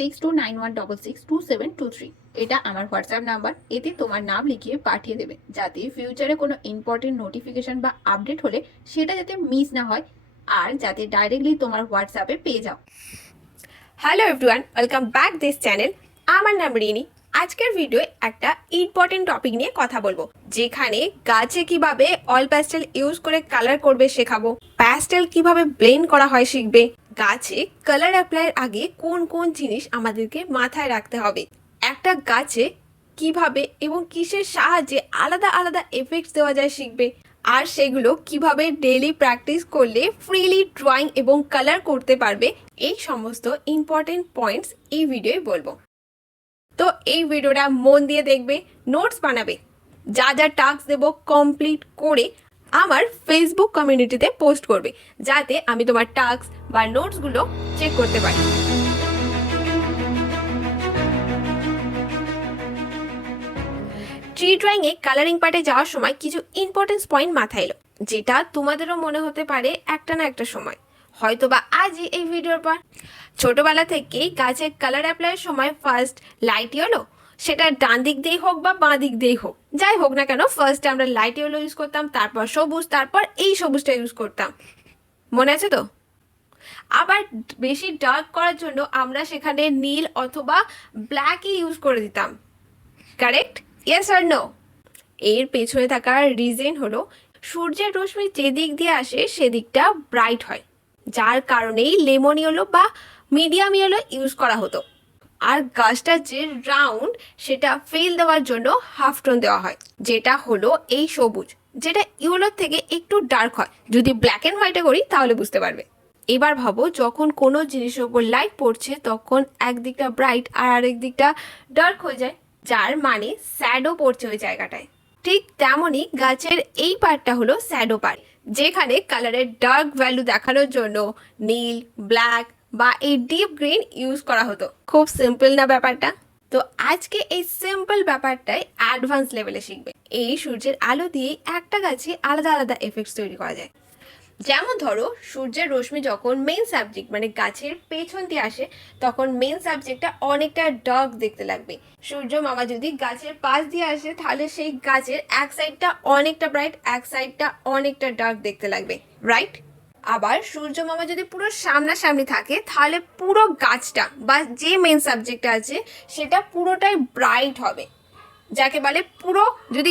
6291662723। এটা আমার WhatsApp number. এতে তোমার নাম লিখিয়ে পাঠিয়ে দেবে, যাতে ফিউচারে কোনো ইম্পর্টেন্ট নোটিফিকেশন বা আপডেট হলে সেটা যাতে মিস না হয়, আর যাতে ডাইরেক্টলি তোমার হোয়াটসঅ্যাপে পেয়ে যাও। Hello everyone, welcome back this channel. আমার নাম রিনি। আজকের ভিডিওয়ে একটা ইম্পর্টেন্ট টপিক নিয়ে কথা বলবো, যেখানে গাছে কিভাবে অয়েল প্যাস্টেল ইউজ করে কালার করবে শেখাবো, প্যাস্টেল কিভাবে ব্লেন্ড করা হয় শিখবে, গাছে কালার অ্যাপ্লাইয়ের আগে কোন কোন জিনিস আমাদেরকে মাথায় রাখতে হবে, একটা গাছে কিভাবে এবং কিসের সাহায্যে আলাদা আলাদা এফেক্টস দেওয়া যায় শিখবে, আর সেগুলো কিভাবে ডেইলি প্র্যাকটিস করলে ফ্রিলি ড্রয়িং এবং কালার করতে পারবে। এই সমস্ত ইম্পর্টেন্ট পয়েন্টস এই ভিডিওয়ে বলবো। তো এই ভিডিওটা মন দিয়ে দেখবে, নোটস বানাবে, যা যা টাস্ক দেবো কমপ্লিট করে আমার ফেসবুক কমিউনিটিতে পোস্ট করবে, যাতে আমি তোমার টাস্ক বা নোটসগুলো চেক করতে পারি। ট্রি ড্রয়িং এ কালারিং পার্টে যাওয়ার সময় কিছু ইম্পর্টেন্ট পয়েন্ট মাথায় এলো, যেটা তোমাদেরও মনে হতে পারে একটা না একটা সময়, হয়তো বা আজই এই ভিডিওর পর। ছোটবেলা থেকেই গাছে কালার অ্যাপ্লাইয়ের সময় ফার্স্ট লাইট ইয়েলো, সেটা ডান দিক দিয়েই হোক বা বাঁ দিক দিয়েই হোক, যাই হোক না কেন, ফার্স্টে আমরা লাইট ইয়েলো ইউজ করতাম, তারপর সবুজ, তারপর এই সবুজটা ইউজ করতাম, মনে আছে তো? আবার বেশি ডার্ক করার জন্য আমরা সেখানে নীল অথবা ব্ল্যাকই ইউজ করে দিতাম, কারেক্ট? Yes or no? এর পেছনে থাকার রিজন হলো সূর্যের রশ্মি যেদিক দিয়ে আসে সেদিকটা ব্রাইট হয়, যার কারণেই লেমন ইয়েলো বা মিডিয়াম ইয়েলো ইউজ করা হতো। আর গাছটা যে রাউন্ড, সেটা ফিল দেওয়ার জন্য হাফ টোন দেওয়া হয়, যেটা হলো এই সবুজ, যেটা ইয়েলোর থেকে একটু ডার্ক হয়। যদি ব্ল্যাক অ্যান্ড হোয়াইটে করি তাহলে বুঝতে পারবে। এবার ভাবো, যখন কোনো জিনিসের উপর লাইট পড়ছে তখন একদিকটা ব্রাইট আর আরেক দিকটা ডার্ক হয়ে যায়, যার মানে শ্যাডো পড়ছে ওই জায়গাটায়। ঠিক তেমনই গাছের এই পার্টটা হলো শ্যাডো পার্ট, যেখানে কালারের ডার্ক ভ্যালু দেখানোর জন্য নীল, ব্ল্যাক বা এই ডিপ গ্রিন ইউজ করা হতো। খুব সিম্পল না ব্যাপারটা? তো আজকে এই সিম্পল ব্যাপারটাই অ্যাডভান্স লেভেলে শিখবে। এই সূর্যের আলো দিয়ে একটা গাছে আলাদা আলাদা এফেক্টস তৈরি করা যায়। যেমন ধরো, সূর্যের রশ্মি যখন মেইন সাবজেক্ট মানে গাছের পেছন দিয়ে আসে, তখন মেইন সাবজেক্টটা অনেকটা ডার্ক দেখতে লাগবে। সূর্য মামা যদি গাছের পাশ দিয়ে আসে, তাহলে সেই গাছের এক সাইডটা অনেকটা ব্রাইট, এক সাইডটা অনেকটা ডার্ক দেখতে লাগবে, রাইট? আবার সূর্য মামা যদি পুরো সামনাসামনি থাকে, তাহলে পুরো গাছটা বা যে মেইন সাবজেক্টটা আছে সেটা পুরোটাই ব্রাইট হবে, যাকে বলে পুরো। যদি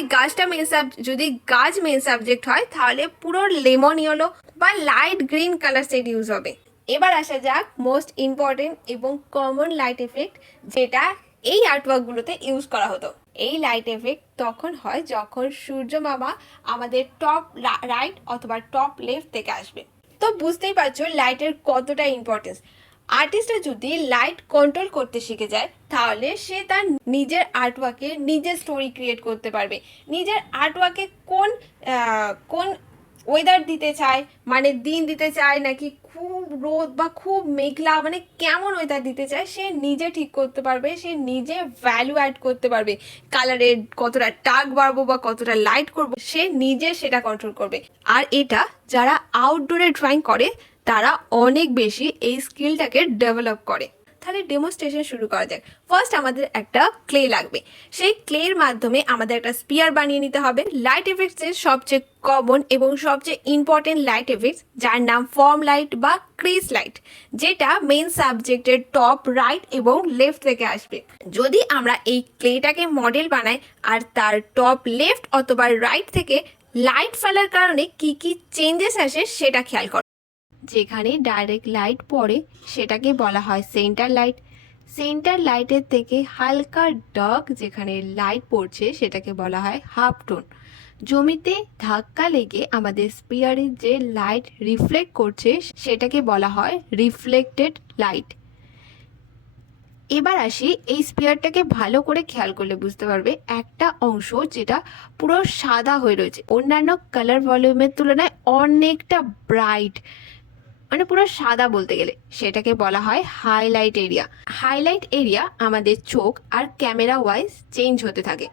গাছ মেইন সাবজেক্ট হয়, তাহলে পুরো লেমন ইয়েলো বা light green colour set use হবে। এবার আসা যাক মোস্ট ইম্পর্টেন্ট এবং কমন লাইট এফেক্ট, যেটা এই আর্টওয়ার্কগুলোতে ইউজ করা হতো। এই লাইট এফেক্ট তখন হয় যখন সূর্য মামা আমাদের টপ রাইট অথবা টপ লেফট থেকে আসবে। তো বুঝতেই পারছো লাইটের কতটা ইম্পর্টেন্স। আর্টিস্টরা যদি লাইট কন্ট্রোল করতে শিখে যায়, তাহলে সে তার নিজের আর্টওয়ার্কে নিজের স্টোরি ক্রিয়েট করতে পারবে। নিজের আর্টওয়ার্কে কোন কোন ওয়েদার দিতে চায়, মানে দিন দিতে চায় নাকি খুব রোদ বা খুব মেঘলা, মানে কেমন ওয়েদার দিতে চায় সে নিজে ঠিক করতে পারবে। সে নিজে ভ্যালু অ্যাড করতে পারবে, কালারের কতটা ডার্ক বাড়বো বা কতটা লাইট করব, সে নিজে সেটা কন্ট্রোল করবে। আর এটা যারা আউটডোরে ড্রয়িং করে তারা অনেক বেশি এই স্কিলটাকে ডেভেলপ করে। তাহলে ডেমনস্ট্রেশন শুরু করা যাক। ফার্স্ট আমাদের একটা ক্লে লাগবে। সেই ক্লের মাধ্যমে আমাদের একটা স্পিয়ার বানিয়ে নিতে হবে। লাইট এফেক্টসের সবচেয়ে কমন এবং সবচেয়ে ইম্পর্টেন্ট লাইট এফেক্টস, যার নাম ফর্ম লাইট বা ক্রিস লাইট, যেটা মেইন সাবজেক্টের টপ রাইট এবং লেফট থেকে আসবে। যদি আমরা এই ক্লেটাকে মডেল বানাই আর তার টপ লেফট অথবা রাইট থেকে লাইট ফেলার কারণে কি কি চেঞ্জেস আসে সেটা খেয়াল করো। যেখানে ডাইরেক্ট লাইট পড়ে সেটাকে বলা হয় সেন্টার লাইট। সেন্টার লাইটের থেকে হালকা ডার্ক যেখানে লাইট পড়ছে সেটাকে বলা হয় হাফ টোন। জমিতে ধাক্কা লেগে আমাদের স্পিয়ারে যে লাইট রিফ্লেক্ট করছে সেটাকে বলা হয় রিফ্লেক্টেড লাইট। এবার আসি, এই স্পিয়ারটাকে ভালো করে খেয়াল করলে বুঝতে পারবে একটা অংশ যেটা পুরো সাদা হয়ে রয়েছে, অন্যান্য কালার ভলিউমের তুলনায় অনেকটা ব্রাইট, মানে পুরো সাদা বলতে গেলে, সেটাকে বলা হয় হাইলাইট এরিয়া। হাইলাইট এরিয়া আমাদের চোখ আর ক্যামেরা ওয়াইজ চেঞ্জ হতে থাকে।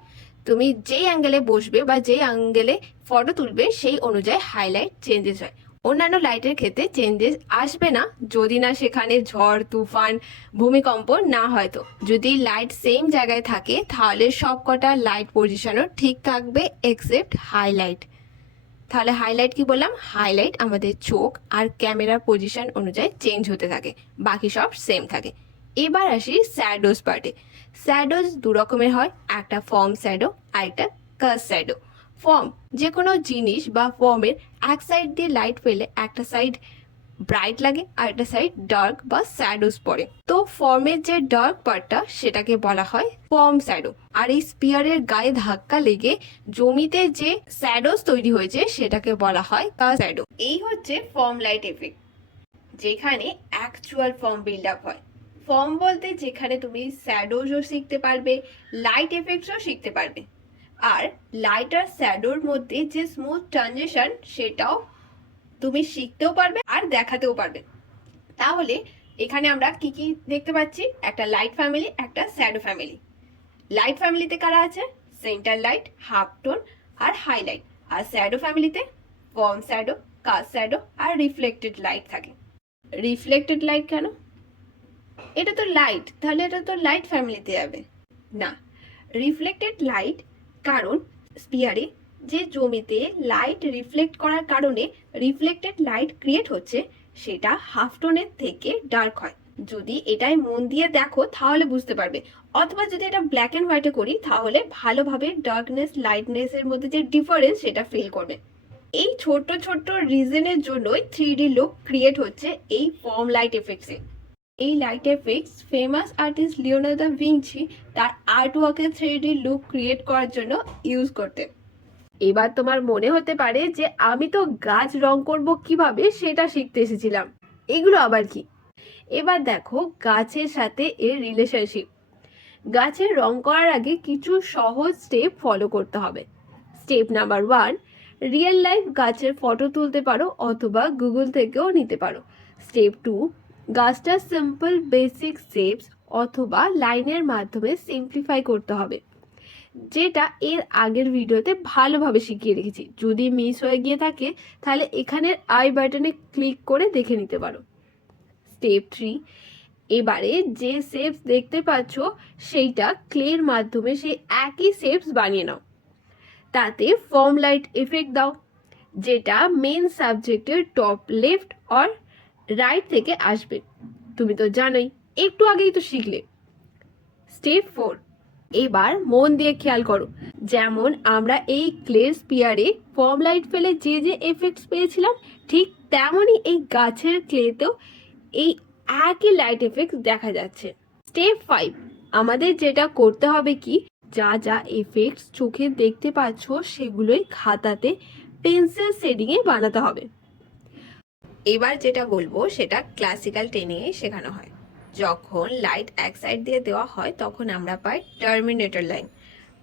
তুমি যেই অ্যাঙ্গেলে বসবে বা যেই অ্যাঙ্গেলে ফটো তুলবে সেই অনুযায়ী হাইলাইট চেঞ্জেস হয়। অন্যান্য লাইটের ক্ষেত্রে চেঞ্জেস আসবে না যদি না সেখানে ঝড় তুফান ভূমিকম্প না হয়। তো যদি লাইট সেম জায়গায় থাকে তাহলে সবকটা লাইট পজিশনও ঠিক থাকবে এক্সেপ্ট হাইলাইট। তাহলে হাইলাইট কি বললাম? হাইলাইট আমাদের চোখ আর ক্যামেরার পজিশন অনুযায়ী চেঞ্জ হতে থাকে, বাকি সব সেম থাকে। এবার আসি শ্যাডোজ পার্টে। শ্যাডোজ দু রকমের হয়, একটা ফর্ম শ্যাডো আর একটা কার্ভ শ্যাডো। ফর্ম যে কোনো জিনিস বা ফর্মের এক সাইড দিয়ে লাইট পেলে একটা সাইড ব্রাইট লাগে আর একটা সাইড ডার্ক বা শ্যাডোজ পড়ে। তো ফর্মের যে ডার্ক পার্টটা সেটাকে বলা হয় ফর্ম শ্যাডো, আর এই স্পিয়ারের গায়ে ধাক্কা লেগে জমিতে যে শ্যাডোজ তৈরি হয়েছে সেটাকে বলা হয় কার্ভ শ্যাডো। এই হচ্ছে ফর্ম লাইট এফেক্ট, যেখানে অ্যাকচুয়াল ফর্ম বিল্ড আপ হয়। ফর্ম বলতে যেখানে তুমি শ্যাডোজও শিখতে পারবে, লাইট এফেক্টসও শিখতে পারবে, আর লাইট আর শ্যাডোর মধ্যে যে স্মুথ ট্রানজিশন সেটাও তুমি শিখতেও পারবে আর দেখাতেও পারবে। তাহলে এখানে আমরা কি কি দেখতে পাচ্ছি? একটা লাইট ফ্যামিলি, একটা শ্যাডো ফ্যামিলি। লাইট ফ্যামিলিতে কারা আছে? সেন্টার লাইট, হাফ টোন আর হাইলাইট। আর শ্যাডো ফ্যামিলিতে ফর্ম শ্যাডো, কার্ভ শ্যাডো আর রিফ্লেক্টেড লাইট থাকে। রিফ্লেক্টেড লাইট কেন? এটা তো লাইট, তাহলে এটা তো লাইট ফ্যামিলিতে যাবে না। রিফ্লেক্টেড লাইট কারণ স্পিয়ারে যে জমিতে লাইট রিফ্লেক্ট করার কারণে রিফ্লেক্টেড লাইট ক্রিয়েট হচ্ছে সেটা হাফ টোনের থেকে ডার্ক হয়। যদি এটাই মন দিয়ে দেখো তাহলে বুঝতে পারবে, অথবা যদি এটা ব্ল্যাক অ্যান্ড হোয়াইটে করি তাহলে ভালোভাবে ডার্কনেস লাইটনেসের মধ্যে যে ডিফারেন্স সেটা ফিল করবে। এই ছোট ছোট রিজনের জন্যই 3D লুক ক্রিয়েট হচ্ছে এই ফর্ম লাইট এফেক্টসে। এই light effects famous artist Leonardo da Vinci তার আর্ট ওয়ার্কে 3D লুক ক্রিয়েট করার জন্য ইউজ করতেন। এবার তোমার মনে হতে পারে যে আমি তো গাছ রং করব কিভাবে সেটা শিখতে এসেছিলাম, এগুলো আবার কি? এবার দেখো গাছের সাথে এর রিলেশনশিপ। গাছের রং করার আগে কিছু সহজ স্টেপ ফলো করতে হবে। স্টেপ নাম্বার 1, রিয়েল লাইফ গাছের ফটো তুলতে পারো অথবা গুগল থেকেও নিতে পারো। স্টেপ 2, গাছটা সিম্পল বেসিক শেপস অথবা লাইনের মাধ্যমে সিম্পলিফাই করতে হবে, যেটা এর আগের ভিডিওতে ভালোভাবে শিখিয়ে রেখেছি। যদি মিস হয়ে গিয়ে থাকে তাহলে এখানের আই বাটনে ক্লিক করে দেখে নিতে পারো। স্টেপ 3, এবারে যে শেপস দেখতে পাচ্ছ সেইটা ক্লের মাধ্যমে সেই একই শেপস বানিয়ে নাও, তাতে ফর্ম লাইট এফেক্ট দাও, যেটা মেন সাবজেক্টের টপ লেফট আর রাইট থেকে আসবে। তুমি তো জানোই, একটু আগেই তো শিখলে। স্টেপ 4, এবার মন দিয়ে খেয়াল করো, যেমন আমরা এই ক্লের স্পিয়ারে ফর্ম লাইট ফেলে যে যে এফেক্টস পেয়েছিলাম ঠিক তেমনই এই গাছের ক্লেতেও এই একই লাইট এফেক্টস দেখা যাচ্ছে। স্টেপ 5, আমাদের যেটা করতে হবে কি, যা যা এফেক্টস চোখে দেখতে পাচ্ছ সেগুলোই খাতাতে পেন্সিল শেডিংয়ে বানাতে হবে। এবার যেটা বলবো সেটা ক্লাসিক্যাল ট্রেনিংয়ে শেখানো হয়। যখন লাইট এক সাইড দিয়ে দেওয়া হয় তখন আমরা পাই টার্মিনেটর লাইন।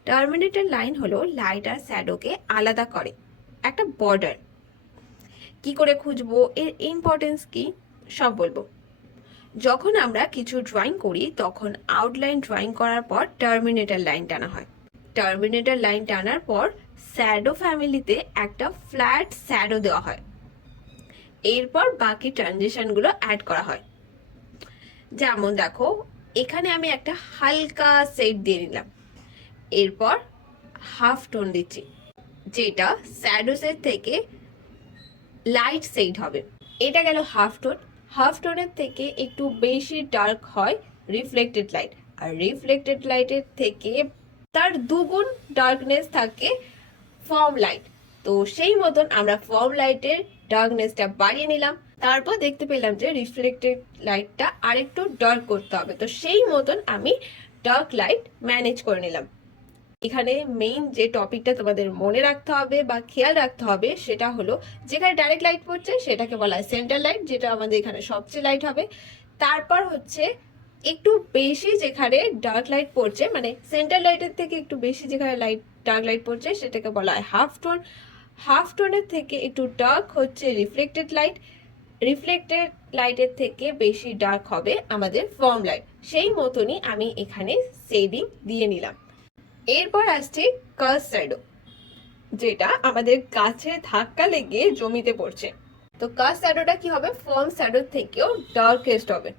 টার্মিনেটর লাইন হলো লাইট আর শ্যাডোকে আলাদা করে একটা বর্ডার। কি করে খুঁজবো, এর ইম্পর্টেন্স কি, সব বলবো। যখন আমরা কিছু ড্রয়িং করি তখন আউটলাইন ড্রয়িং করার পর টার্মিনেটর লাইন টানা হয়। টার্মিনেটর লাইন টানার পর শ্যাডো ফ্যামিলিতে একটা ফ্ল্যাট শ্যাডো দেওয়া হয়। এরপর বাকি ট্রানজিশনগুলো অ্যাড করা হয়। যেমন দেখো, এখানে আমি একটা হালকা শেড দিয়ে নিলাম, এরপর হাফ টোন দিচ্ছি, যেটা শ্যাডোসের থেকে লাইট শেড হবে। এটা গেল হাফ টোন। হাফ টোনের থেকে একটু বেশি ডার্ক হয় রিফ্লেক্টেড লাইট, আর রিফ্লেক্টেড লাইটের থেকে তার দুগুণ ডার্কনেস থাকে ফর্ম লাইট। তো সেই মতন আমরা ফর্ম লাইটের ডার্কনেসটা বাড়িয়ে নিলাম, তারপর দেখতে পেলাম যে রিফ্লেক্টেড লাইটটা আরেকটু ডার্ক করতে হবে, তো সেই মতন আমি ডার্ক লাইট ম্যানেজ করে নিলাম। এখানে মেইন যে টপিকটা তোমাদের মনে রাখতে হবে বা খেয়াল রাখতে হবে সেটা হলো, যেখানে ডাইরেক্ট লাইট পড়ছে সেটাকে বলা হয় সেন্টার লাইট, যেটা আমাদের এখানে সবচেয়ে লাইট হবে। তারপর হচ্ছে একটু বেশি যেখানে ডার্ক লাইট পড়ছে, মানে সেন্টার লাইটের থেকে একটু বেশি যেখানে ডার্ক লাইট পড়ছে সেটাকে বলা হয় হাফ টোন। হাফ টোনের থেকে একটু ডার্ক হচ্ছে রিফ্লেক্টেড লাইট। রিফ্লেক্টেড লাইটের থেকে বেশি ডার্ক হবে আমাদের ফর্ম লাইট। সেই মতনই আমি এখানে শেডিং দিয়ে নিলাম। এরপর আসছে কার্ভ শ্যাডো, যেটা আমাদের গাছে ধাক্কা লেগে জমিতে পড়ছে। তো কাস্ট শ্যাডোটা কি হবে, ফার্ম শ্যাডোর থেকেও ডার্কেস্ট হবে।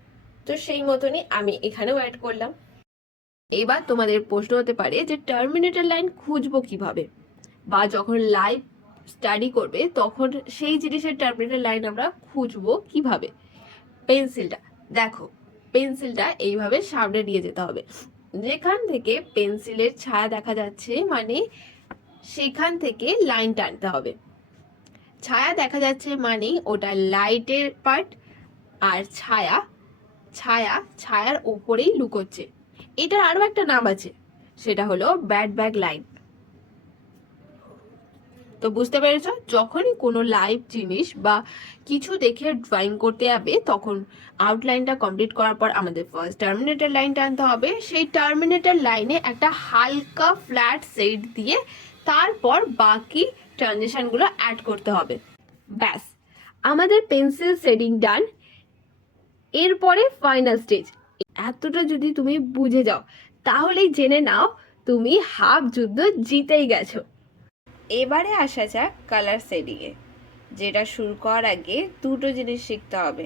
তো সেই মতনই আমি এখানেও অ্যাড করলাম। এবার তোমাদের প্রশ্ন হতে পারে যে টার্মিনেটর লাইন খুঁজবো কিভাবে, বা যখন লাইভ স্টাডি করবে তখন সেই জিনিসের টার্মিনেটর লাইন আমরা খুঁজবো কিভাবে। পেন্সিলটা দেখো, পেন্সিলটা এইভাবে সামনে নিয়ে যেতে হবে, যেখান থেকে পেন্সিলের ছায়া দেখা যাচ্ছে মানে সেখান থেকে লাইন টানতে হবে। ছায়া দেখা যাচ্ছে মানে ওটা লাইটের পার্ট, আর ছায়ার ওপরেই লুকোচ্ছে। এটার আরো একটা নাম আছে, সেটা হলো ব্যাড ব্যাগ লাইন। তো বুঝতে পেরেছ, যখনই কোনো লাইভ জিনিস বা কিছু দেখে ড্রয়িং করতে যাবে তখন আউটলাইনটা কমপ্লিট করার পর আমাদের ফার্স্ট টার্মিনেটর লাইনটা আনতে হবে। সেই টার্মিনেটর লাইনে একটা হালকা ফ্ল্যাট শেড দিয়ে তারপর বাকি ট্রানজিশনগুলো অ্যাড করতে হবে। ব্যাস, আমাদের পেন্সিল শেডিং ডান। এরপরে ফাইনাল স্টেজ। এতটা যদি তুমি বুঝে যাও তাহলেই জেনে নাও তুমি হাফ যুদ্ধ জিতেই গেছো। এবারে আসা যাক কালার শেডিংয়ে, যেটা শুরু করার আগে দুটো জিনিস শিখতে হবে।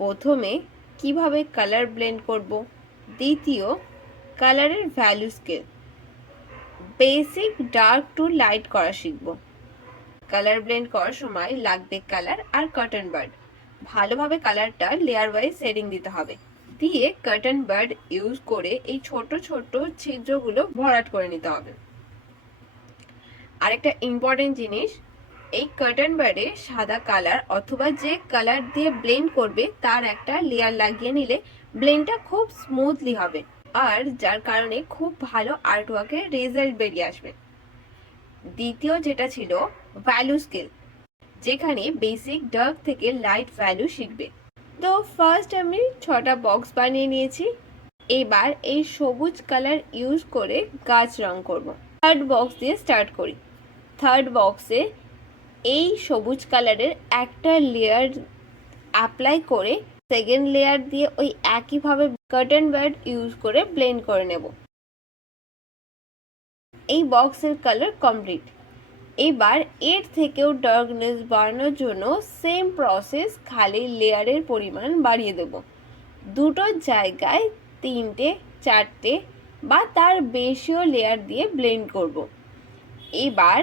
প্রথমে কিভাবে কালার ব্লেন্ড করব, দ্বিতীয় কালারের value scale. Basic dark to light করা শিখব। কালার ব্লেন্ড করার সময় লাগবে কালার আর কটন বাড। ভালোভাবে কালারটা লেয়ার ওয়াইজ শেডিং দিতে হবে, দিয়ে কটন বাড ইউজ করে এই ছোট ছোট ছিদ্রগুলো ভরাট করে নিতে হবে। আরেকটা ইম্পর্টেন্ট জিনিস, এই কটন বাডে সাদা কালার অথবা যে কালার দিয়ে ব্লেন্ড করবে তার একটা লেয়ার লাগিয়ে নিলে ব্লেন্ডটা খুব স্মুথলি হবে, আর যার কারণে খুব ভালো আর্টওয়ার্কের রেজাল্ট বেরিয়ে আসবে। দ্বিতীয় যেটা ছিল ভ্যালু স্কেল, যেখানে বেসিক ডার্ক থেকে লাইট ভ্যালু শিখবে। তো ফার্স্ট আমি 6টা বক্স বানিয়ে নিয়েছি। এবার এই সবুজ কালার ইউজ করে গাছ রং করব। থার্ড বক্স দিয়ে স্টার্ট করি। থার্ড বক্সে এই সবুজ কালারের একটা লেয়ার অ্যাপ্লাই করে সেকেন্ড লেয়ার দিয়ে ওই একইভাবে কটন বাড ইউজ করে ব্লেন্ড করে নেব। এই বক্সের কালার কমপ্লিট। এবার এর থেকেও ডার্কনেস বাড়ানোর জন্য সেম প্রসেস, খালি লেয়ারের পরিমাণ বাড়িয়ে দেব। দুটো জায়গায় 3টে 4টে বা তার বেশিও লেয়ার দিয়ে ব্লেন্ড করব। এবার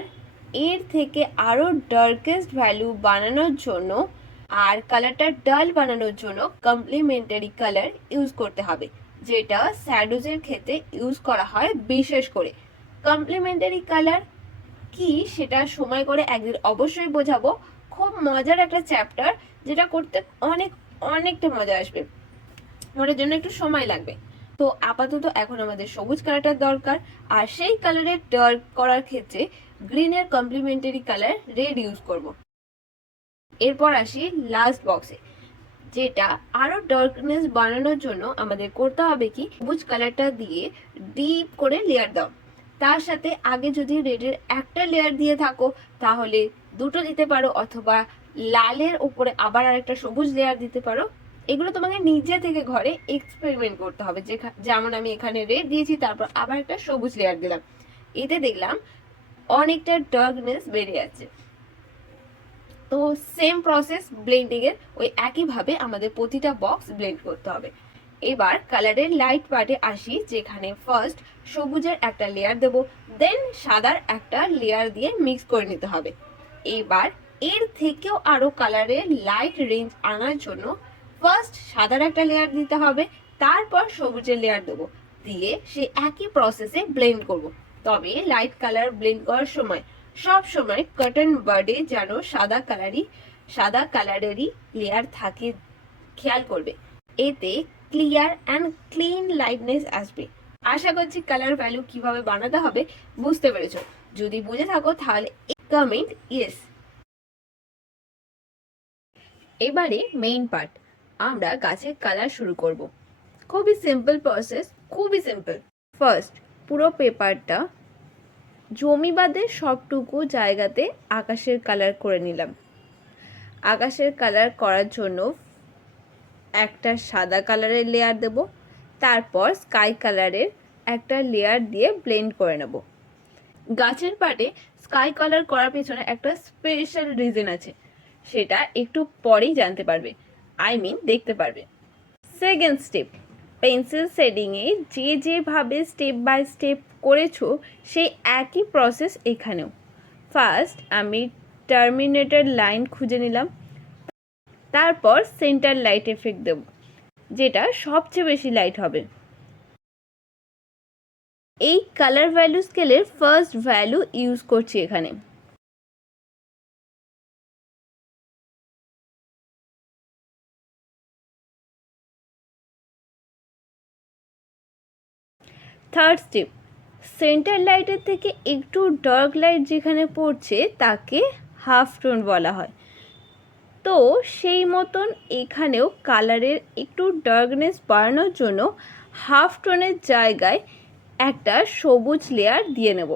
এর থেকে আরও ডার্কেস্ট ভ্যালু বানানোর জন্য আর কালারটা ডাল বানানোর জন্য কমপ্লিমেন্টারি কালার ইউজ করতে হবে, যেটা শ্যাডোজের ক্ষেত্রে ইউজ করা হয় বিশেষ করে। কমপ্লিমেন্টারি কালার কি সেটা সময় করে একদিন অবশ্যই বোঝাবো। খুব মজার একটা চ্যাপ্টার, যেটা করতে অনেকটা মজা আসবে, ওটার জন্য একটু সময় লাগবে। তো আপাতত এখন আমাদের সবুজ কালারটার দরকার, আর সেই কালারের ডার্ক করার ক্ষেত্রে গ্রিনের কমপ্লিমেন্টারি কালার রেড ইউজ করব। এরপর আসি লাস্ট বক্সে, যেটা আরো ডার্কনেস বানানোর জন্য আমাদের করতে হবে কি, সবুজ কালারটা দিয়ে ডিপ করে লেয়ার দাও। তার সাথে আগে যদি রেডের একটা লেয়ার দিয়ে থাকো তাহলে দুটো দিতে পারো, অথবা লালের উপরে আবার আরেকটা সবুজ লেয়ার দিতে পারো। এগুলো তোমাকে নিজে থেকে ঘরে এক্সপেরিমেন্ট করতে হবে। যেমন আমি এখানে রেড দিয়েছি, তারপর আবার একটা সবুজ লেয়ার দিলাম, এতে দেখলাম অনেকটা ডার্কনেস বেড়ে যাচ্ছে। তো সেম প্রসেস ব্লেন্ডিং এর, ওই একইভাবে আমাদের প্রতিটা বক্স ব্লেন্ড করতে হবে। এবার কালারের লাইট পার্টে আসি, যেখানে ফার্স্ট সবুজের একটা লেয়ার দেব, দেন সাদার একটা লেয়ার দিয়ে মিক্স করে নিতে হবে। এবার এর থেকেও আরো কালারের লাইট রেঞ্জ আনার জন্য ফার্স্ট সাদার একটা লেয়ার দিতে হবে, তারপর সবুজের লেয়ার দেবো, দিয়ে সে একই প্রসেসে ব্লেন্ড করব। তবে লাইট কালার ব্লেন্ড করার সময় সব সময় কটন বাডে যেন সাদা কালারেরই লেয়ার থাকে, খেয়াল করবে। এতে ক্লিয়ার অ্যান্ড ক্লিন লাইটনেস আসবে। আশা করছি কালার ভ্যালু কিভাবে বানাতে হবে বুঝতে পেরেছো। যদি বুঝে থাকো তাহলে কমেন্ট ইয়েস। এবারে মেইন পার্ট, আমরা গাছের কালার শুরু করব। খুবই সিম্পল প্রসেস, খুবই সিম্পল। ফার্স্ট পুরো পেপারটা জমি বাদে সবটুকু জায়গাতে আকাশের কালার করে নিলাম। আকাশের কালার করার জন্য একটা সাদা কালারের লেয়ার দেব, তারপর স্কাই কালারের একটা লেয়ার দিয়ে ব্লেন্ড করে নেব। গাছের পাটে স্কাই কালার করার পেছনে একটা স্পেশাল রিজন আছে, সেটা একটু পরেই জানতে পারবে, দেখতে পারবে। সেকেন্ড স্টেপ, পেন্সিল শেডিংয়ে যেভাবে স্টেপ বাই স্টেপ করেছো সেই একই প্রসেস এখানেও। ফার্স্ট আমি টার্মিনেটেড লাইন খুঁজে নিলাম, তারপর সেন্টার লাইট এফেক্ট দেব, যেটা সবচেয়ে বেশি লাইট হবে। এই কালার ভ্যালু স্কেলের ফার্স্ট ভ্যালু ইউজ করছি এখানে। থার্ড স্টেপ, সেন্টার লাইটের থেকে একটু ডার্ক লাইট যেখানে পড়ছে তাকে হাফ টোন বলা হয়। তো সেই মতন এখানেও কালারের একটু ডার্কনেস বাড়ানোর জন্য হাফ টোনের জায়গায় একটা সবুজ লেয়ার দিয়ে নেব।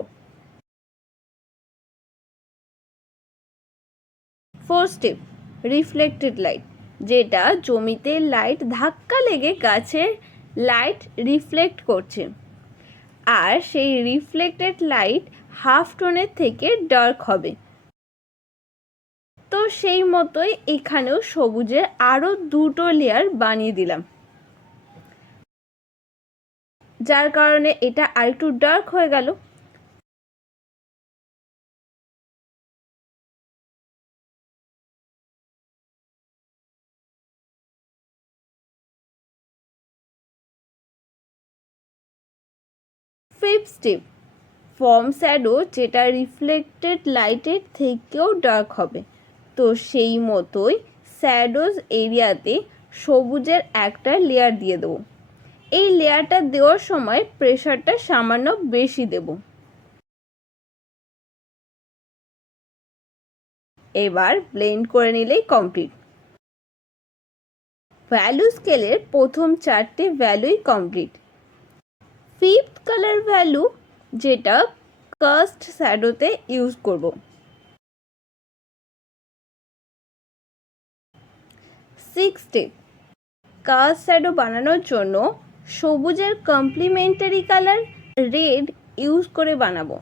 ফোর্থ স্টেপ, রিফ্লেক্টেড লাইট, যেটা জমিতে লাইট ধাক্কা লেগে গাছের লাইট রিফ্লেক্ট করছে, আর সেই রিফ্লেক্টেড লাইট হাফ টোনের থেকে ডার্ক হবে। তো সেই মতোই এখানেও সবুজের আরও দুটো লেয়ার বানিয়ে দিলাম, যার কারণে এটা আরেকটু ডার্ক হয়ে গেল। ফিফথ স্টেপ, ফর্ম শ্যাডো, যেটা রিফ্লেক্টেড লাইটের থেকেও ডার্ক হবে। তো সেই মতোই শ্যাডোজ এরিয়াতে সবুজের একটা লেয়ার দিয়ে দেবো। এই লেয়ারটা দেওয়ার সময় প্রেশারটা সামান্য বেশি দেব। এবার ব্লেন্ড করে নিলেই কমপ্লিট। ভ্যালু স্কেলের প্রথম চারটে ভ্যালুই কমপ্লিট। ফিফথ কালার ভ্যালু, যেটা কাস্ট শ্যাডোতে ইউজ করব। সিক্স স্টেপ, কাস্ট শ্যাডো বানানোর জন্য সবুজের কমপ্লিমেন্টারি কালার রেড ইউজ করে বানাবো।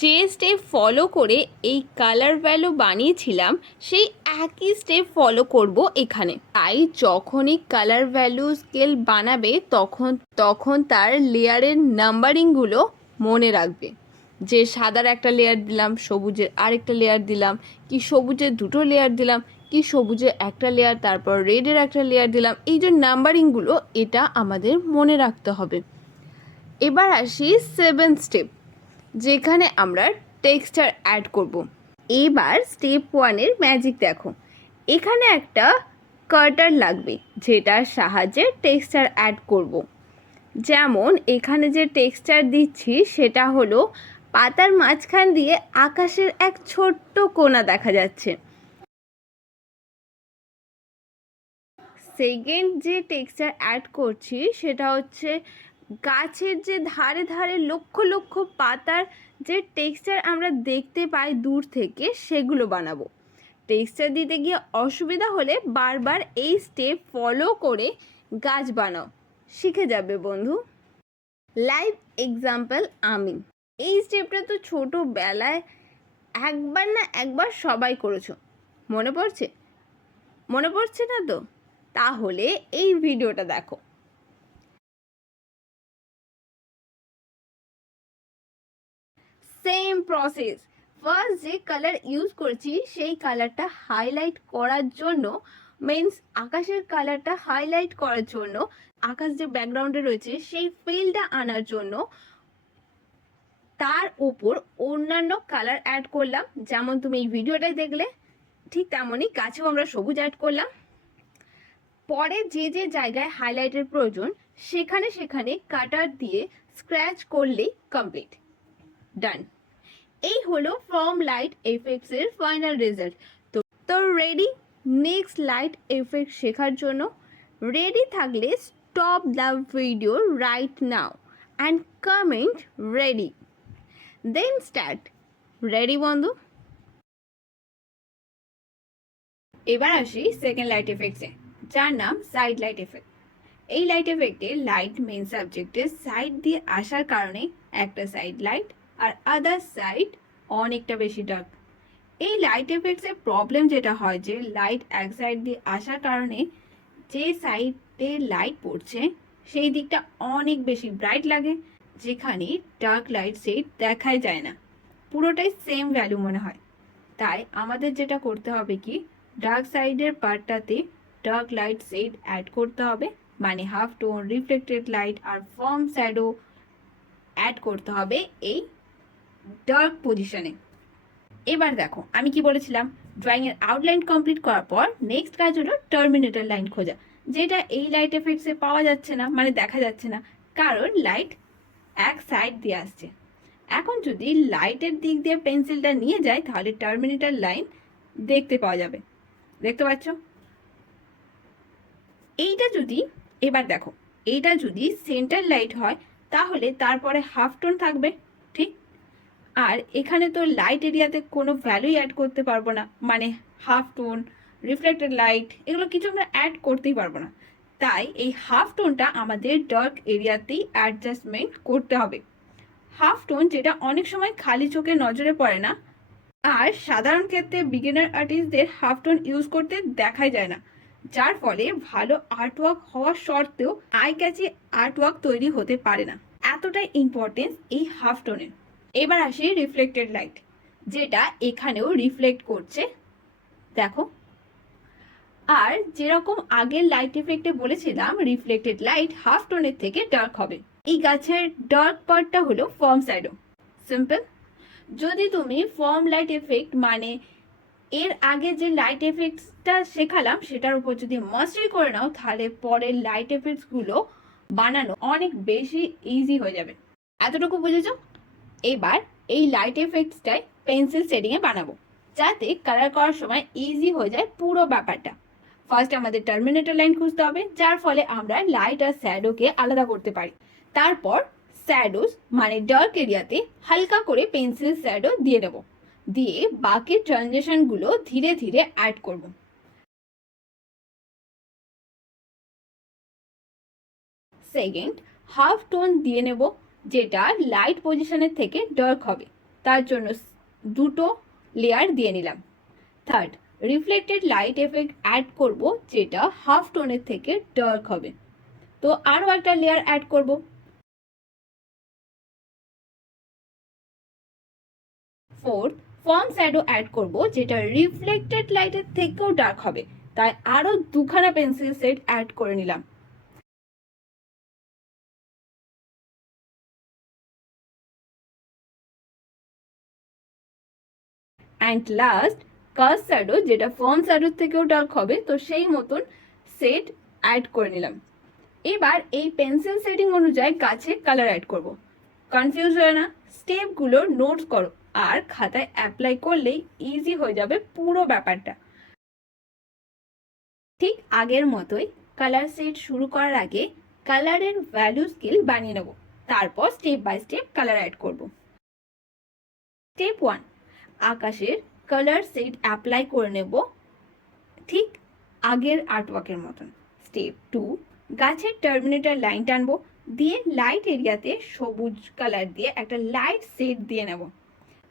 যে স্টেপ ফলো করে এই কালার ভ্যালু বানিয়েছিলাম সেই একই স্টেপ ফলো করব এখানে। তাই যখনই কালার ভ্যালু স্কেল বানাবে তখন তার লেয়ারের নাম্বারিংগুলো মনে রাখবে, যে সাদার একটা লেয়ার দিলাম, সবুজের আরেকটা লেয়ার দিলাম, কি সবুজের দুটো লেয়ার দিলাম, কি সবুজের একটা লেয়ার, তারপর রেডের একটা লেয়ার দিলাম। এই যে নাম্বারিংগুলো, এটা আমাদের মনে রাখতে হবে। এবার আসি সেভেন্থ স্টেপ, যেখানে আমরা টেক্সচার অ্যাড করব। এবার স্টেপ ওয়ানের ম্যাজিক দেখো, এখানে একটা কার্টার লাগবে, যেটার সাহায্যে টেক্সচার অ্যাড করব। যেমন এখানে যে টেক্সচার দিচ্ছি সেটা হলো পাতার মাঝখান দিয়ে আকাশের এক ছোট্ট কোণা দেখা যাচ্ছে। সেকেন্ড যে টেক্সচার অ্যাড করছি সেটা হচ্ছে গাছের যে ধারে ধারে লক্ষ লক্ষ পাতার যে টেক্সচার আমরা দেখতে পাই দূর থেকে, সেগুলো বানাবো। টেক্সচার দিতে গিয়ে অসুবিধা হলে বারবার এই স্টেপ ফলো করে গাছ বানাও, শিখে যাবে বন্ধু। লাইভ এক্সাম্পল আমিন। এই স্টেপটা তো ছোটোবেলায় একবার না একবার সবাই করেছো, মনে পড়ছে না তো? তাহলে এই ভিডিওটা দেখো। সেম প্রসেস, ফার্স্ট যে কালার ইউজ করছি সেই কালারটা হাইলাইট করার জন্য, মিন্স আকাশের কালারটা হাইলাইট করার জন্য, আকাশ যে ব্যাকগ্রাউন্ডে রয়েছে সেই ফিলটা আনার জন্য তার উপর অন্যান্য কালার অ্যাড করলাম। যেমন তুমি এই ভিডিওটাই দেখলে, ঠিক তেমনই গাছেও আমরা সবুজ অ্যাড করলাম। পরে যে যে জায়গায় হাইলাইটের প্রয়োজন সেখানে সেখানে কাটার দিয়ে স্ক্র্যাচ করলেই কমপ্লিট, ডান। এই হলো ফর্ম লাইট এফেক্টস এর ফাইনাল রেজাল্ট। তো রেডি নেক্সট লাইট এফেক্ট শেখার জন্য? রেডি থাকলে stop the video right now and comment ready, then start. Ready বন্ধু? এবার আসি সেকেন্ড লাইট এফেক্টসে, যার নাম সাইড লাইট এফেক্ট। এই লাইট এফেক্টে লাইট মেন সাবজেক্টের সাইড দিয়ে আসার কারণে একটা সাইড লাইট আর আদার সাইড অনেকটা বেশি ডার্ক। এই লাইট এফেক্টসের প্রবলেম যেটা হয় যে লাইট এক সাইড দিয়ে আসার কারণে যে সাইডে লাইট পড়ছে সেই দিকটা অনেক বেশি ব্রাইট লাগে, যেখানে ডার্ক লাইট শেড দেখাই যায় না, পুরোটাই সেম ভ্যালু মনে হয়। তাই আমাদের যেটা করতে হবে কি, ডার্ক সাইডের পার্টটাতে ডার্ক লাইট শেড অ্যাড করতে হবে, মানে হাফ টোন, রিফ্লেক্টেড লাইট আর ফর্ম শ্যাডো অ্যাড করতে হবে এই ডার্ক পজিশনে। এবার দেখো আমি কি বলেছিলাম, ড্রয়িংয়ের আউটলাইন কমপ্লিট করার পর নেক্সট কাজ হলো টার্মিনেটর লাইন খোঁজা, যেটা এই লাইট এফেক্টসে পাওয়া যাচ্ছে না, মানে দেখা যাচ্ছে না, কারণ লাইট এক সাইড দিয়ে আসছে। এখন যদি লাইটের দিক দিয়ে পেন্সিলটা নিয়ে যায় তাহলে টার্মিনেটর লাইন দেখতে পাওয়া যাবে, দেখতে পাচ্ছ? এইটা যদি, এবার দেখো, এইটা যদি সেন্টার লাইট হয় তাহলে তারপরে হাফ টোন থাকবে, ঠিক? আর এখানে তো লাইট এরিয়াতে কোনো ভ্যালুই অ্যাড করতে পারবো না, মানে হাফ টোন, রিফ্লেক্টেড লাইট, এগুলো কিছু আমরা অ্যাড করতেই পারবো না। তাই এই হাফ টোনটা আমাদের ডার্ক এরিয়াতেই অ্যাডজাস্টমেন্ট করতে হবে। হাফ টোন যেটা অনেক সময় খালি চোখে নজরে পড়ে না, আর সাধারণ ক্ষেত্রে বিগিনার আর্টিস্টদের হাফ টোন ইউজ করতে দেখাই যায় না, যার ফলে ভালো আর্টওয়ার্ক হওয়া সত্ত্বেও আই ক্যাচি আর্টওয়ার্ক তৈরি হতে পারে না। এতটাই ইম্পর্টেন্স এই হাফ টোনের। এবার আসি রিফ্লেক্টেড লাইট, যেটা এখানেও রিফ্লেক্ট করছে, দেখো। আর যেরকম আগের লাইট ইফেক্টে বলেছিলাম রিফ্লেক্টেড লাইট হাফ টোনের থেকে ডার্ক হবে, এই গাছের ডার্ক পার্টটা হলো ফর্ম শ্যাডো। সিম্পল। যদি তুমি ফর্ম লাইট এফেক্ট, মানে এর আগে যে লাইট এফেক্টসটা শেখালাম সেটার উপর যদি মাস্টারি করে নাও তাহলে পরের লাইট এফেক্টসগুলো বানানো অনেক বেশি ইজি হয়ে যাবে। এতটুকু বুঝেছো? এবার এই লাইট এফেক্টসটাই পেন্সিল শেডিংয়ে বানাবো, যাতে কালার করার সময় ইজি হয়ে যায় পুরো ব্যাপারটা। ফার্স্ট আমাদের টার্মিনেটর লাইন খুঁজতে হবে, যার ফলে আমরা লাইট আর শ্যাডোকে আলাদা করতে পারি। তারপর শ্যাডোস মানে ডার্ক এরিয়াতে হালকা করে পেন্সিল শ্যাডো দিয়ে দেবো, দিয়ে বাকি ট্রানজিশনগুলো ধীরে ধীরে অ্যাড করব। সেকেন্ড, হাফ টোন দিয়ে নেব, যেটা লাইট পজিশনের থেকে ডার্ক হবে, তার জন্য দুটো লেয়ার দিয়ে নিলাম। Third, reflected light effect add করব, যেটা হাফ টোনের থেকে ডার্ক হবে, তো আরও একটা লেয়ার অ্যাড করব। ফোর্থ, ফর্ম শ্যাডো অ্যাড করব, যেটা রিফ্লেক্টেড লাইটের থেকেও ডার্ক হবে, তাই আরও দুখানা পেন্সিল সেট অ্যাড করে নিলাম। অ্যান্ড লাস্ট, কাস্ট শ্যাডো, যেটা ফর্ম শ্যাডোর থেকেও ডার্ক হবে, তো সেই মতন সেট অ্যাড করে নিলাম। এবার এই পেন্সিল সেটিং অনুযায়ী গাছে কালার অ্যাড করব। কনফিউজ হয় না, স্টেপগুলো নোটস করো, আর খাতায় অ্যাপ্লাই করলেই ইজি হয়ে যাবে পুরো ব্যাপারটা। ঠিক আগের মতোই কালার সেট শুরু করার আগে কালারের ভ্যালু স্কেল বানিয়ে নেব, তারপর step by step colour add করব। স্টেপ 1, আকাশের কালার সেট অ্যাপ্লাই করে নেব ঠিক আগের আর্টওয়ার্কের মতন। স্টেপ 2, গাছের টার্মিনেটর লাইন টানবো, দিয়ে লাইট এরিয়াতে সবুজ কালার দিয়ে একটা লাইট সেট দিয়ে নেব।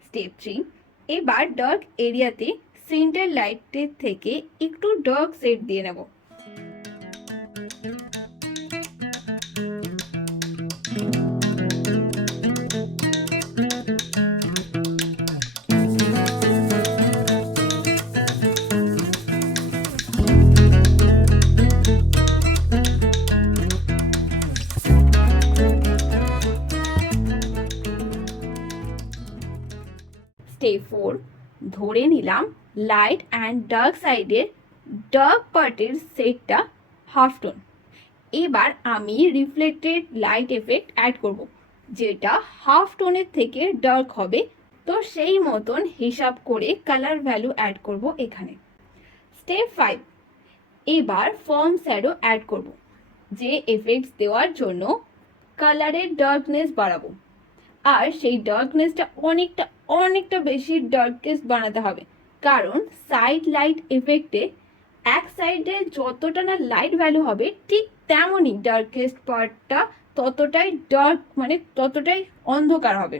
স্টেপ 3, এবার ডার্ক এরিয়াতে সেন্টার লাইটের থেকে একটু ডার্ক সেট দিয়ে নেব। স্টেপ 4, ধরে নিলাম লাইট অ্যান্ড ডার্ক সাইডের ডার্ক পার্টের সেটটা হাফ টোন। এবার আমি রিফ্লেক্টেড লাইট এফেক্ট অ্যাড করব, যেটা হাফ টোনের থেকে ডার্ক হবে, তো সেই মতন হিসাব করে কালার ভ্যালু অ্যাড করব এখানে। স্টেপ 5, এবার ফর্ম শ্যাডো অ্যাড করব, যে এফেক্টস দেওয়ার জন্য কালারের ডার্কনেস বাড়াবো, আর সেই ডার্কনেসটা অনেকটা বেশি ডার্কেস্ট বানাতে হবে, কারণ সাইড লাইট এফেক্টে এক সাইডে যতটা না লাইট ভ্যালু হবে ঠিক তেমনই ডার্কেস্ট পার্টটা ততটাই ডার্ক, মানে ততটাই অন্ধকার হবে।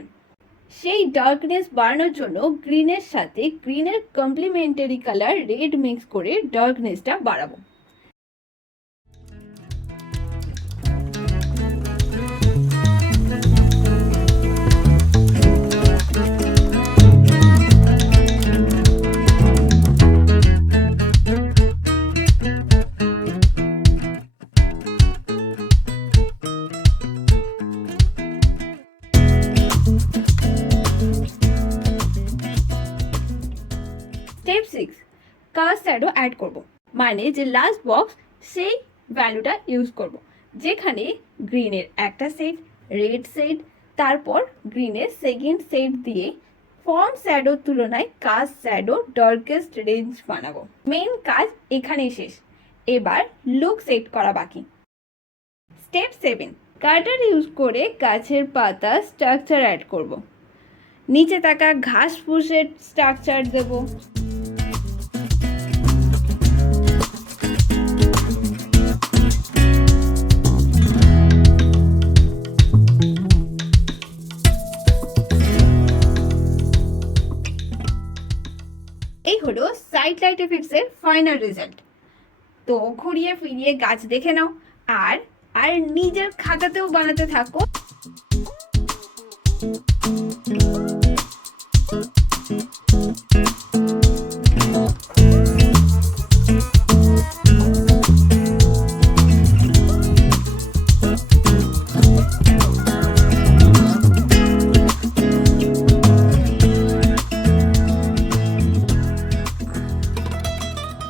সেই ডার্কনেস বাড়ানোর জন্য গ্রিনের সাথে গ্রিনের কমপ্লিমেন্টারি কালার রেড মিক্স করে ডার্কনেসটা বাড়াবো। স্টেপ 6, কাস্ট শ্যাডো অ্যাড করব, মানে যে লাস্ট বক্স সেই ভ্যালুটা ইউজ করব, যেখানে গ্রিনের একটা সেট, রেড সেট, তারপর গ্রিনের সেকেন্ড সেট দিয়ে ফর্ম শ্যাডোর তুলনায় কাস্ট শ্যাডো ডার্কেস্ট রেঞ্জ বানাবো। মেন কাজ এখানেই শেষ, এবার লুক সেট করা বাকি। স্টেপ 7, কাটার ইউজ করে গাছের পাতা স্ট্রাকচার অ্যাড করব, নিচে থাকা ঘাস ফুসের স্ট্রাকচার দেব। এই হলো সাইড লাইট এফেক্টস এর ফাইনাল রেজাল্ট। তো ঘুরিয়ে ফিরিয়ে গাছ দেখে নাও আর আর নিজের খাতাতেও বানাতে থাকো।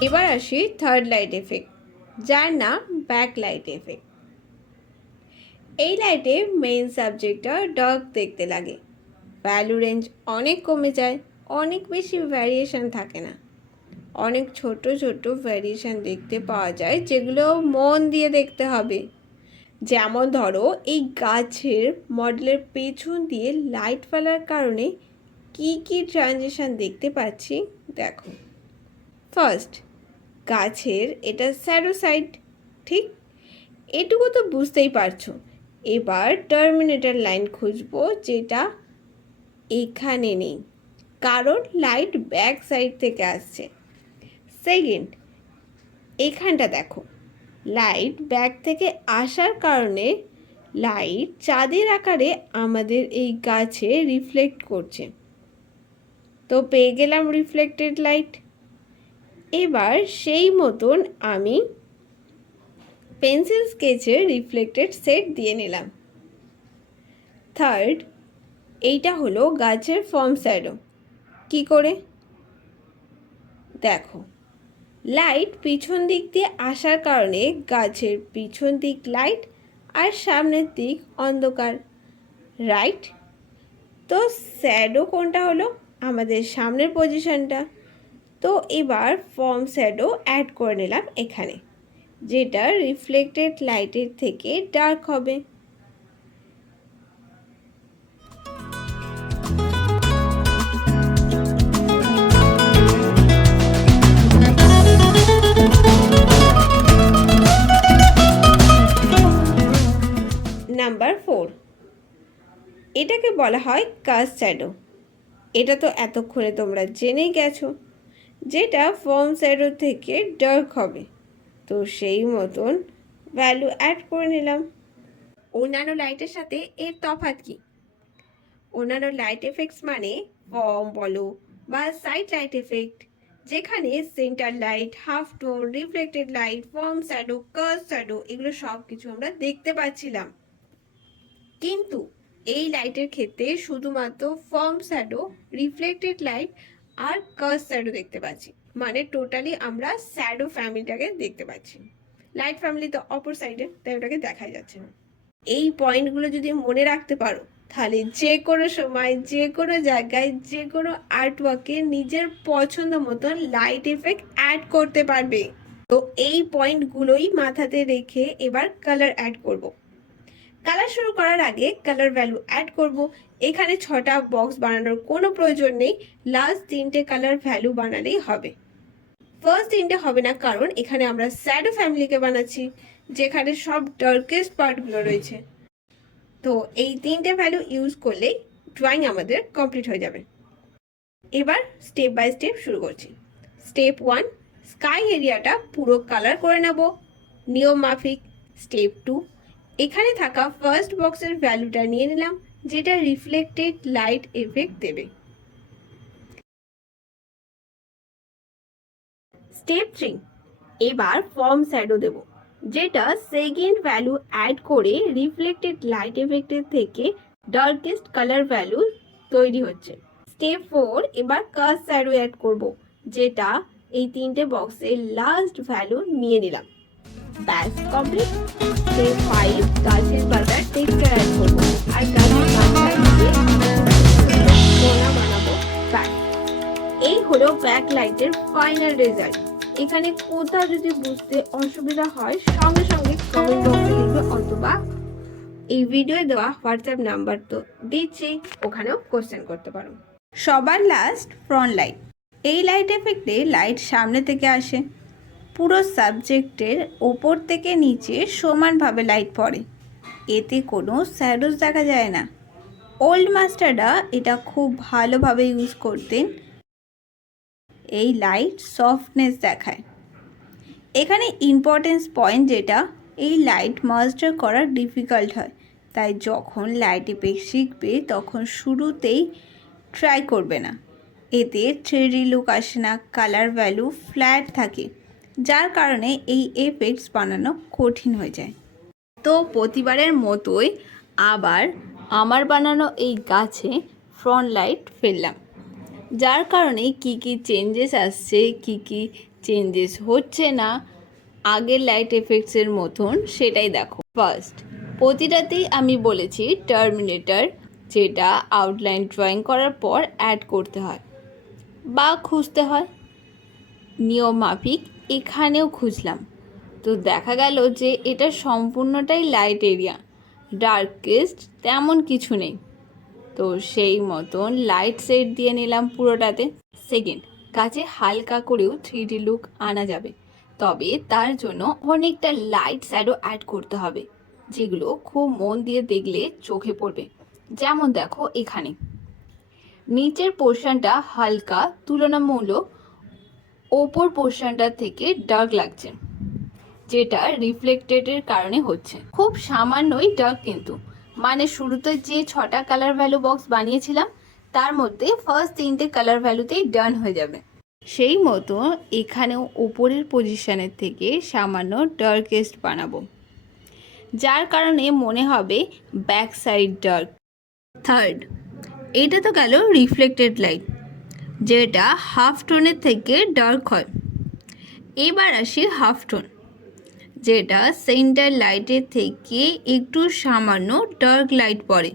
এবার আসি থার্ড লাইট এফেক্ট, যার নাম ব্যাক লাইট এফেক্ট। এই লাইটে মেইন সাবজেক্টটা ডার্ক দেখতে লাগে, ভ্যালু রেঞ্জ অনেক কমে যায়, অনেক বেশি ভ্যারিয়েশন থাকে না, অনেক ছোট ছোট ভ্যারিয়েশন দেখতে পাওয়া যায়, যেগুলো মন দিয়ে দেখতে হবে। যেমন ধরো এই গাছের মডেলের পেছন দিয়ে লাইট ফেলার কারণে কি কি ট্রানজিশন দেখতে পাচ্ছি দেখো। ফার্স্ট, গাছের এটা শ্যাডো সাইড, ঠিক এটুকু তো বুঝতেই পারছো। এবার টার্মিনেটর লাইন খুঁজবো, যেটা এখানে নেই, কারণ লাইট ব্যাক সাইড থেকে আসছে। সেকেন্ড, এখানটা দেখো, লাইট ব্যাক থেকে আসার কারণে লাইট চাঁদের আকারে আমাদের এই গাছে রিফ্লেক্ট করছে, তো পেয়ে গেলাম রিফ্লেক্টেড লাইট। এবার সেই মতন আমি পেন্সিল স্কেচের রিফ্লেক্টেড সেট দিয়ে নিলাম। থার্ড, এইটা হলো গাছের ফর্ম শ্যাডো। কি করে দেখো, লাইট পিছন দিক দিয়ে আসার কারণে গাছের পিছন দিক লাইট আর সামনের দিক অন্ধকার, রাইট? তো শ্যাডো কোনটা হলো? আমাদের সামনের পজিশনটা। তো এবার ফর্ম শ্যাডো অ্যাড করে নিলাম এখানে, যেটা রিফ্লেক্টেড লাইটের থেকে ডার্ক হবে। নাম্বার 4, এটাকে বলা হয় কাস্ট শ্যাডো। এটা তো এতক্ষণে তোমরা জেনেই গেছো, যেটা ফর্ম শ্যাডো থেকে ডার্ক হবে। তো সেই মতন ভ্যালু অ্যাড করে নিলাম। অন্যান্য লাইটের সাথে এর তফাৎ কি? অন্যান্য লাইট এফেক্টস মানে ফর্ম বলো বা সাইড লাইট এফেক্ট, যেখানে centre light, half tone, reflected light, form shadow, curve shadow, এগুলো সব কিছু আমরা দেখতে পাচ্ছিলাম। কিন্তু এই লাইটের ক্ষেত্রে শুধুমাত্র ফর্ম শ্যাডো, রিফ্লেক্টেড লাইট আর কার্ভ শ্যাডো দেখতে পাচ্ছি, মানে টোটালি আমরা শ্যাডো ফ্যামিলিটাকে দেখতে পাচ্ছি। লাইট ফ্যামিলি তো অপর সাইডে, তাই ওটাকে দেখা যাচ্ছে না। এই পয়েন্টগুলো যদি মনে রাখতে পারো, তাহলে যে কোনো সময়, যে কোনো জায়গায়, যে কোনো আর্টওয়ার্কে নিজের পছন্দ মতন লাইট এফেক্ট অ্যাড করতে পারবে। তো এই পয়েন্টগুলোই মাথাতে রেখে এবার কালার অ্যাড করব। কালার শুরু করার আগে কালার ভ্যালু অ্যাড করব। এখানে 6টা বক্স বানানোর কোনো প্রয়োজন নেই, লাস্ট 3টে কালার ভ্যালু বানালেই হবে। ফার্স্ট 3টে হবে না, কারণ এখানে আমরা শ্যাডো ফ্যামিলিকে বানাচ্ছি, যেখানে সব ডার্কেস্ট পার্টগুলো রয়েছে। তো এই 3টে ভ্যালু ইউজ করলেই ড্রয়িং আমাদের কমপ্লিট হয়ে যাবে। এবার স্টেপ বাই স্টেপ শুরু করছি। স্টেপ 1, স্কাই এরিয়াটা পুরো কালার করে নেব নিয়ম মাফিক। স্টেপ 2, এখানে থাকা ফার্স্ট বক্সের ভ্যালুটা নিয়ে নিলাম, যেটা রিফ্লেক্টেড লাইট এফেক্ট দেবে। স্টেপ 3, এবার ফর্ম শ্যাডো দেব, যেটা সেকেন্ড ভ্যালু অ্যাড করে রিফ্লেক্টেড লাইট এফেক্টের থেকে ডার্কেস্ট কালার ভ্যালু তৈরি হচ্ছে। স্টেপ 4, এবার কাস্ট শ্যাডো অ্যাড করব, যেটা এই তিনটে বক্সের লাস্ট ভ্যালু নিয়ে নিলাম। ব্যাস কমপ্লিট। স্টেপ 5, গাছের পাতার টেক্সচার অ্যাড করব আর গাছের পাতার দিয়ে কোনা বানাবো। ব্যাস, এই হলো ব্যাকলাইটের ফাইনাল রেজাল্ট। এখানে কোথাও যদি বুঝতে অসুবিধা হয় সঙ্গে সঙ্গে কমেন্ট বক্সে লিখবে, অথবা এই ভিডিও দেওয়া হোয়াটসঅ্যাপ নাম্বার তো দিচ্ছি, ওখানেও কোশ্চেন করতে পারো। সবার লাস্ট ফ্রন্ট লাইট। এই লাইট এফেক্টে লাইট সামনে থেকে আসে, পুরো সাবজেক্টের ওপর থেকে নিচে সমানভাবে লাইট পড়ে, এতে কোনো শ্যাডোজ দেখা যায় না। ওল্ড মাস্টাররা এটা খুব ভালোভাবে ইউজ করতেন। এই লাইট সফটনেস দেখায়। এখানে ইম্পর্টেন্স পয়েন্ট যেটা, এই লাইট মাস্টার করা ডিফিকাল্ট হয়, তাই যখন লাইট এফেক্ট শিখবে তখন শুরুতেই ট্রাই করবে না। এতে 3D লুক আসে না, কালার ভ্যালু ফ্ল্যাট থাকে, যার কারণে এই এফেক্টস বানানো কঠিন হয়ে যায়। তো প্রতিবারের মতোই আবার আমার বানানো এই গাছে ফ্রন্ট লাইট ফেললাম, যার কারণে কি কি চেঞ্জেস আসছে, কি কি চেঞ্জেস হচ্ছে না আগের লাইট এফেক্টসের মতন, সেটাই দেখো। ফার্স্ট, প্রতিটাতেই আমি বলেছি টার্মিনেটর, যেটা আউটলাইন ড্রয়িং করার পর অ্যাড করতে হয় বা খুঁজতে হয় নিয়ম মাফিক। এখানেও খুঁজলাম, তো দেখা গেল যে এটা সম্পূর্ণটাই লাইট এরিয়া, ডার্কেস্ট তেমন কিছু নেই, তো সেই মতন লাইট সেট দিয়ে নিলাম পুরোটাতে। সেকেন্ড, গাছে হালকা করেও 3D লুক আনা যাবে, তবে তার জন্য অনেকটা লাইট শ্যাডো অ্যাড করতে হবে, যেগুলো খুব মন দিয়ে দেখলে চোখে পড়বে। যেমন দেখো এখানে নিচের পোর্শনটা হালকা তুলনামূলক ওপর পোর্শনটা থেকে ডার্ক লাগছে, যেটা রিফ্লেক্টেডের কারণে হচ্ছে। খুব সামান্যই ডার্ক, কিন্তু মানে শুরুতে যে 6টা কালার ভ্যালু বক্স বানিয়েছিলাম তার মধ্যে ফার্স্ট 3টে কালার ভ্যালুতেই ডান হয়ে যাবে। সেই মতো এখানেও উপরের পজিশনের থেকে সামান্য ডার্কেস্ট বানাবো, যার কারণে মনে হবে ব্যাক সাইড ডার্ক। থার্ড, এইটা তো গেল রিফ্লেক্টেড লাইট, যেটা হাফ টোনের থেকে ডার্ক হয়। এবার আসি হাফ টোন, যেটা সেন্টার লাইটের থেকে একটু সামান্য ডার্ক লাইট পড়ে,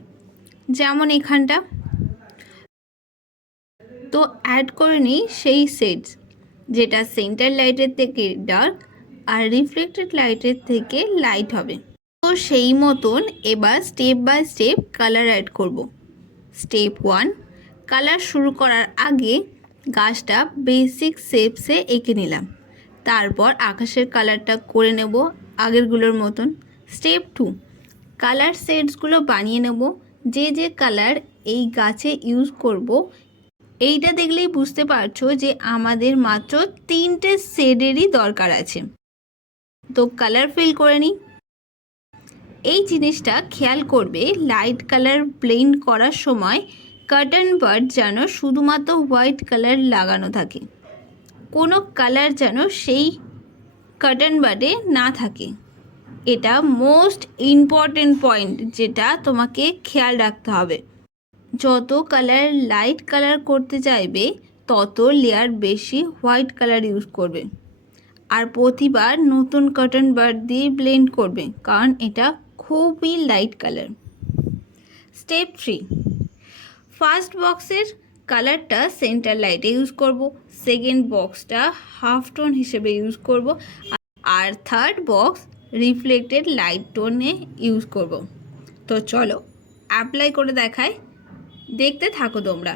যেমন এখানটা। তো অ্যাড করে নিই সেই শেডস, যেটা সেন্টার লাইটের থেকে ডার্ক আর রিফ্লেক্টেড লাইটের থেকে লাইট হবে। তো সেই মতন এবার step by step colour add করব। স্টেপ 1, কালার শুরু করার আগে গাছটা বেসিক শেপসে এঁকে নিলাম, তারপর আকাশের কালারটা করে নেব আগেরগুলোর মতন। স্টেপ 2, কালার শেডসগুলো বানিয়ে নেব, যে যে কালার এই গাছে ইউজ করব। এইটা দেখলেই বুঝতে পারছো যে আমাদের মাত্র 3টে শেডেরই দরকার আছে। তো কালার ফিল করে নিই। এই জিনিসটা খেয়াল করবে, লাইট কালার ব্লেন্ড করার সময় কার্টন বাড যেন শুধুমাত্র হোয়াইট কালার লাগানো থাকে, কোনো কালার যেন সেই কার্টন বাডে না থাকে। এটা মোস্ট ইম্পর্টেন্ট পয়েন্ট, যেটা তোমাকে খেয়াল রাখতে হবে। যত কালার লাইট কালার করতে চাইবে তত লেয়ার বেশি হোয়াইট কালার ইউজ করবে, আর প্রতিবার নতুন কার্টন বাড দিয়ে ব্লেন্ড করবে, কারণ এটা খুবই লাইট কালার। স্টেপ 3, ফার্স্ট বক্সের কালারটা সেন্টার লাইটে ইউজ করব, সেকেন্ড বক্সটা হাফ টোন হিসেবে ইউজ করব, আর থার্ড বক্স রিফ্লেক্টেড লাইট টোনে ইউজ করব। তো চলো অ্যাপ্লাই করে দেখাই, দেখতে থাকো তোমরা।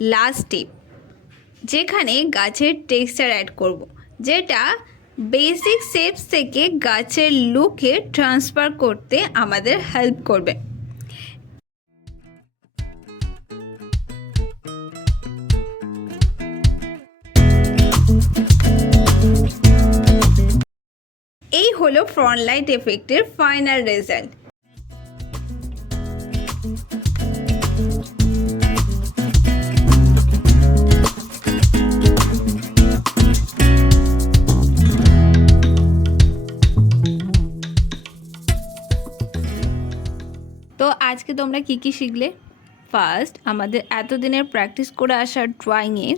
লাস্ট স্টেপ, যেখানে গাছের টেক্সচার অ্যাড করব, যেটা বেসিক শেপস থেকে গাছের লুকে ট্রান্সফার করতে আমাদের হেল্প করবে। এই হলো ফ্রন্ট লাইট এফেক্টের ফাইনাল রেজাল্ট। তো আজকে তোমরা কি কি শিখলে? ফার্স্ট, আমাদের এতদিনের প্র্যাকটিস করে আসা ড্রয়িংয়ের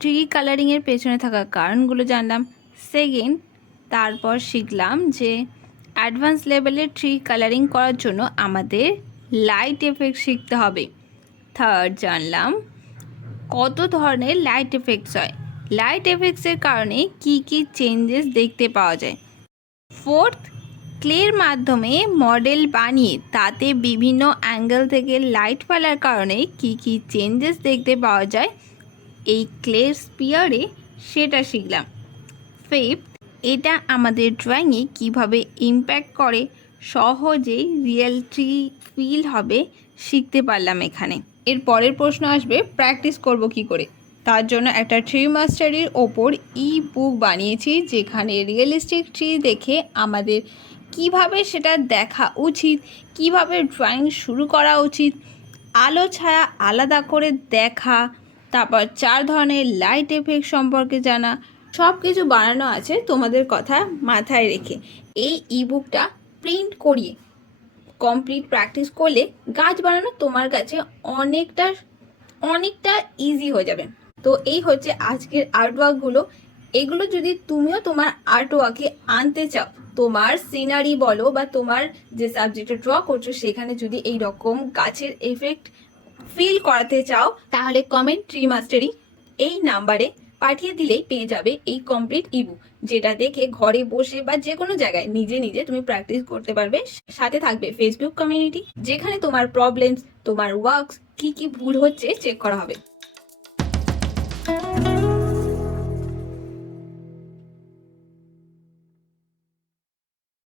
ট্রি কালারিংয়ের পেছনে থাকা কারণগুলো জানলাম। সেকেন্ড, তারপর শিখলাম যে অ্যাডভান্স লেভেলের ট্রি কালারিং করার জন্য আমাদের লাইট এফেক্ট শিখতে হবে। থার্ড, জানলাম কত ধরনের লাইট এফেক্টস হয়, লাইট এফেক্টসের কারণে কি কি চেঞ্জেস দেখতে পাওয়া যায়। ফোর্থ, ক্লের মাধ্যমে মডেল বানিয়ে তাতে বিভিন্ন অ্যাঙ্গেল থেকে লাইট ফেলার কারণে কি কি চেঞ্জেস দেখতে পাওয়া যায় এই ক্লের স্পিয়ারে, সেটা শিখলাম। ফিফথ, এটা আমাদের ড্রয়িংয়ে কিভাবে ইম্প্যাক্ট করে, সহজেই রিয়েলিটি ফিল হবে শিখতে পারলাম এখানে। এর পরের প্রশ্ন আসবে, প্র্যাকটিস করব কি করে? তার জন্য একটা ট্রি মাস্টারির ওপর ই বুক বানিয়েছি, যেখানে রিয়েলিস্টিক ট্রি দেখে আমাদের কিভাবে সেটা দেখা উচিত, কিভাবে ড্রয়িং শুরু করা উচিত, আলো ছায়া আলাদা করে দেখা, তারপর 4 ধরনের লাইট এফেক্ট সম্পর্কে জানা, সব কিছু বানানো আছে তোমাদের কথা মাথায় রেখে। এই ইবুকটা প্রিন্ট করিয়ে কমপ্লিট প্র্যাকটিস করলে গাছ বানানো তোমার কাছে অনেকটা ইজি হয়ে যাবে। তো এই হচ্ছে আজকের আর্টওয়ার্কগুলো। এগুলো যদি তুমিও তোমার আর্টওয়ার্কে আনতে চাও, তোমার সিনারি বলো বা তোমার যে সাবজেক্টে ড্র করছো সেখানে যদি এই রকম গাছের এফেক্ট ফিল করাতে চাও, তাহলে কমেন্ট ট্রি মাস্টারি এই নাম্বারে পাঠিয়ে দিলেই পেয়ে যাবে এই কমপ্লিট ইবুক, যেটা দেখে ঘরে বসে বা যে কোনো জায়গায় নিজে নিজে তুমি প্র্যাকটিস করতে পারবে। সাথে থাকবে ফেসবুক কমিউনিটি, যেখানে তোমার প্রবলেমস, তোমার ওয়ার্কস কি কি ভুল হচ্ছে চেক করা হবে।